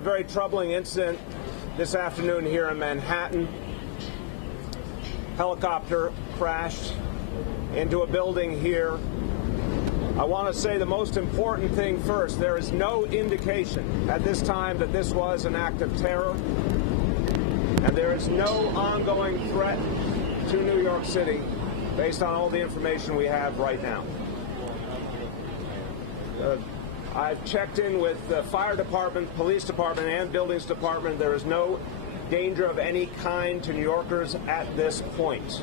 Very troubling incident this afternoon here in Manhattan. Helicopter crashed into a building here. I want to say the most important thing first. There is no indication at this time that this was an act of terror, and there is no ongoing threat to New York City based on all the information we have right now. I've checked in with the fire department, police department, and buildings department. There is no danger of any kind to New Yorkers at this point.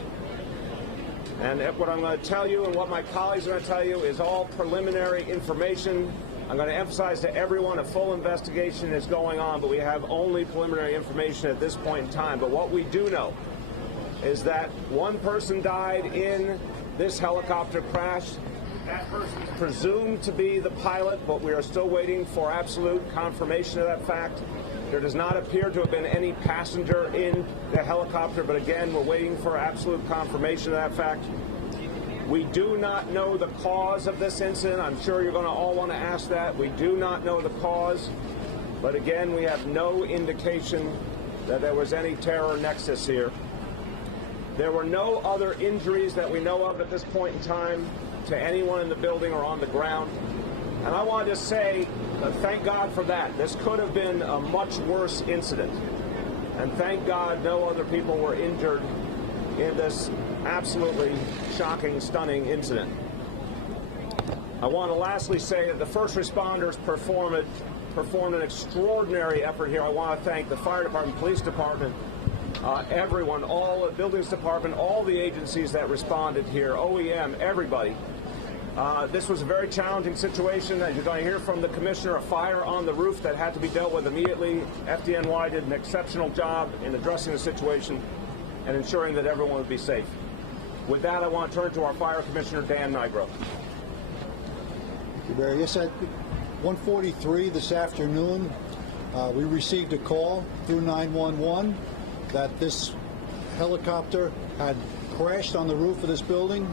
And what I'm going to tell you and what my colleagues are going to tell you is all preliminary information. I'm going to emphasize to everyone a full investigation is going on, but we have only preliminary information at this point in time. But what we do know is that one person died in this helicopter crash. That person is presumed to be the pilot, but we are still waiting for absolute confirmation of that fact. There does not appear to have been any passenger in the helicopter, but again, we're waiting for absolute confirmation of that fact. We do not know the cause of this incident. I'm sure you're going to all want to ask that. We do not know the cause, but again, we have no indication that there was any terror nexus here. There were no other injuries that we know of at this point in time to anyone in the building or on the ground. And I want to say, thank God for that. This could have been a much worse incident. And thank God no other people were injured in this absolutely shocking, stunning incident. I want to lastly say that the first responders performed an extraordinary effort here. I want to thank the fire department, police department, everyone, all the buildings department, all the agencies that responded here, OEM, everybody. This was a very challenging situation. As you're going to hear from the commissioner, a fire on the roof that had to be dealt with immediately. FDNY did an exceptional job in addressing the situation and ensuring that everyone would be safe. With that, I want to turn to our fire commissioner, Dan Nigro. Thank you, Barry. Yes, at 1:43 this afternoon, we received a call through 911 that this helicopter had crashed on the roof of this building.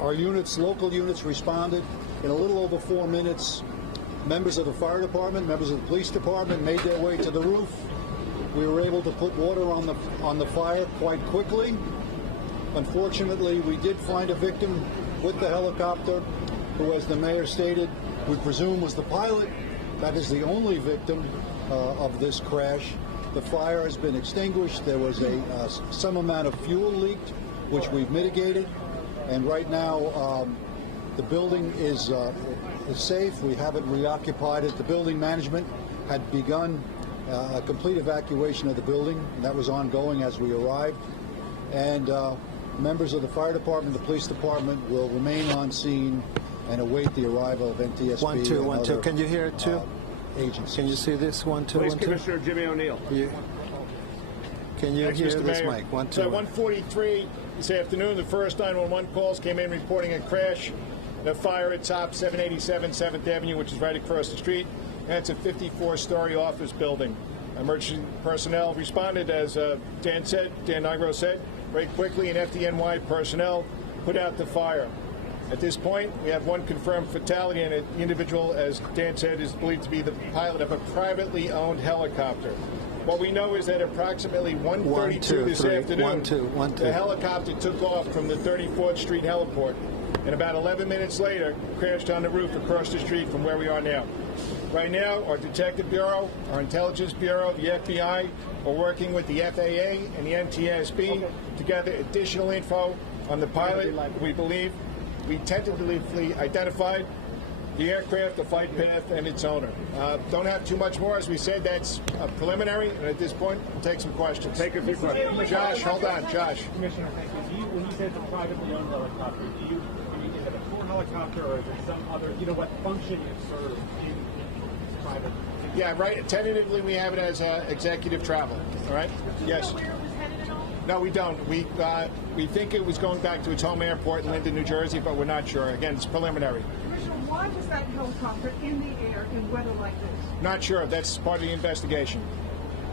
Our units, local units, responded in a little over 4 minutes. Members of the fire department, members of the police department made their way to the roof. We were able to put water on the fire quite quickly. Unfortunately, we did find a victim with the helicopter who, as the mayor stated, we presume was the pilot. That is the only victim of this crash. The fire has been extinguished. There was some amount of fuel leaked, which we've mitigated. And right now, the building is safe. We haven't reoccupied it. The building management had begun a complete evacuation of the building. That was ongoing as we arrived. And members of the fire department, the police department will remain on scene and await the arrival of NTSB. 1 2 1 2. Can you hear it too? Agencies. Can you see this? 1 2 Police 1 2. Commissioner Jimmy O'Neill. Can you hear this, Mike? 1 2. So 1:43 this afternoon, the first 911 calls came in reporting a crash and a fire at top 787 7th Avenue, which is right across the street. And it's a 54-story office building. Emergency personnel responded, as Dan Nigro said, very quickly, and FDNY personnel put out the fire. At this point, we have one confirmed fatality, and the individual, as Dan said, is believed to be the pilot of a privately owned helicopter. What we know is that approximately 1:32 this afternoon, the helicopter took off from the 34th Street heliport, and about 11 minutes later, crashed on the roof across the street from where we are now. Right now, our Detective Bureau, our Intelligence Bureau, the FBI are working with the FAA and the NTSB to gather additional info on the pilot. We believe we tentatively identified the aircraft, the flight path, and its owner. Don't have too much more. As we said, that's preliminary, and at this point, we'll take some questions. Take a few questions. Josh, hold on. Josh. Commissioner, thank you. When you said it's a privately owned helicopter, is it a tour helicopter, or is it some other, what function it serves? Private? Yeah, right. Tentatively, we have it as executive travel. All right? Yes. Where it was headed at all? No, we don't. We think it was going back to its home airport in Linden, New Jersey, but we're not sure. Again, it's preliminary. Commissioner, why was that helicopter in the air in weather like this? Not sure. That's part of the investigation.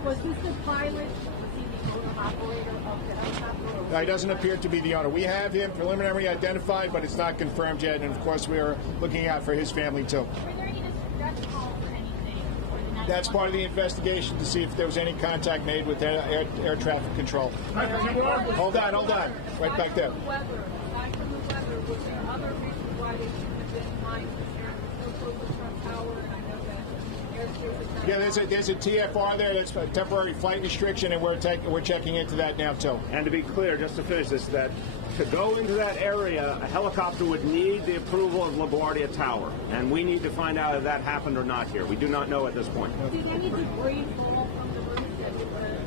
Was this the pilot? Was he the owner-operator of the helicopter? He doesn't appear to be the owner. We have him preliminary identified, but it's not confirmed yet. And, of course, we are looking out for his family, too. Were there any distress calls or anything for the That's part of the investigation to see if there was any contact made with air traffic control. Hold on. Right back there. Aside from the weather, was there other reasons why they shouldn't have been flying this Trump Tower? And I know that airspace is Yeah, there's a TFR there. That's a temporary flight restriction, and we're checking into that now too. And to be clear, just to finish this, that to go into that area, a helicopter would need the approval of LaGuardia Tower, and we need to find out if that happened or not here. We do not know at this point. Did any debris fall from the roof that were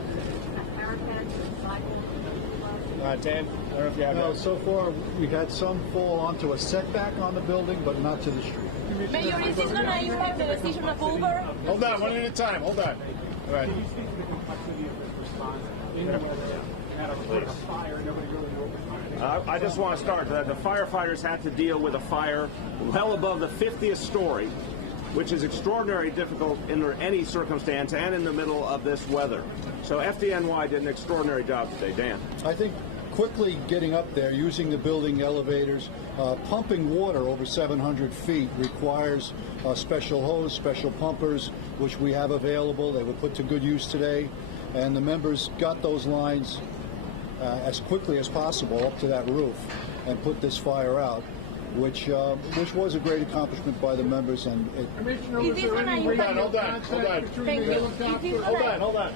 parapets and sidewalks? Dan, I don't know if you have No, that. so far we had some fall onto a setback on the building, but not to the street. Mayor, is this going to impact the decision of Uber? Hold on, one at a time. Hold on. All right. Can you speak to the complexity of this response in the weather? At a fire, nobody really knew what was I just want to start that the firefighters had to deal with a fire well above the 50th story, which is extraordinarily difficult under any circumstance and in the middle of this weather. So FDNY did an extraordinary job today. Dan. I think quickly getting up there, using the building elevators, pumping water over 700 feet requires special hose, special pumpers, which we have available. They were put to good use today, and the members got those lines as quickly as possible up to that roof and put this fire out, which was a great accomplishment by the members. And Is this going to impact? Hold on. Thank you. Hold on.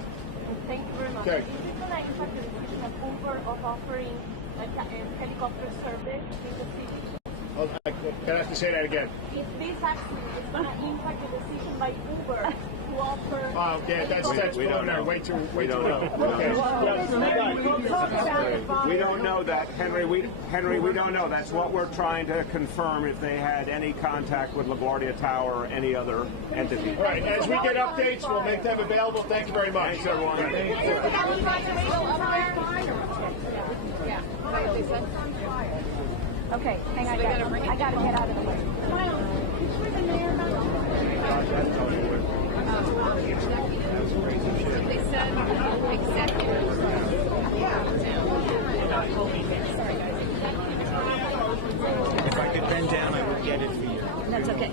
Thank you very much. Okay. Is this going to impact the decision of Uber of offering helicopter service in the city? Hold on. I have to say that again. If this accident is going to impact the decision by Uber to offer... Oh, yeah, that's We don't preliminary. know. Wait till We don't know. Okay. We don't know that, Henry. We don't know. That's what we're trying to confirm, if they had any contact with LaGuardia Tower or any other entity. All right, as we get updates, we'll make them available. Thank you very much. Thanks, everyone. Okay, hang on. I got to get out of the way. They said executive. If I could bend down, I would get it for you. That's okay.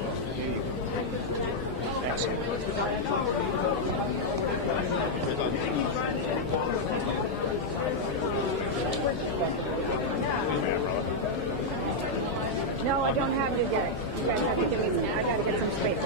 No, I don't have to get it. You guys have to give me some. I got to get some space.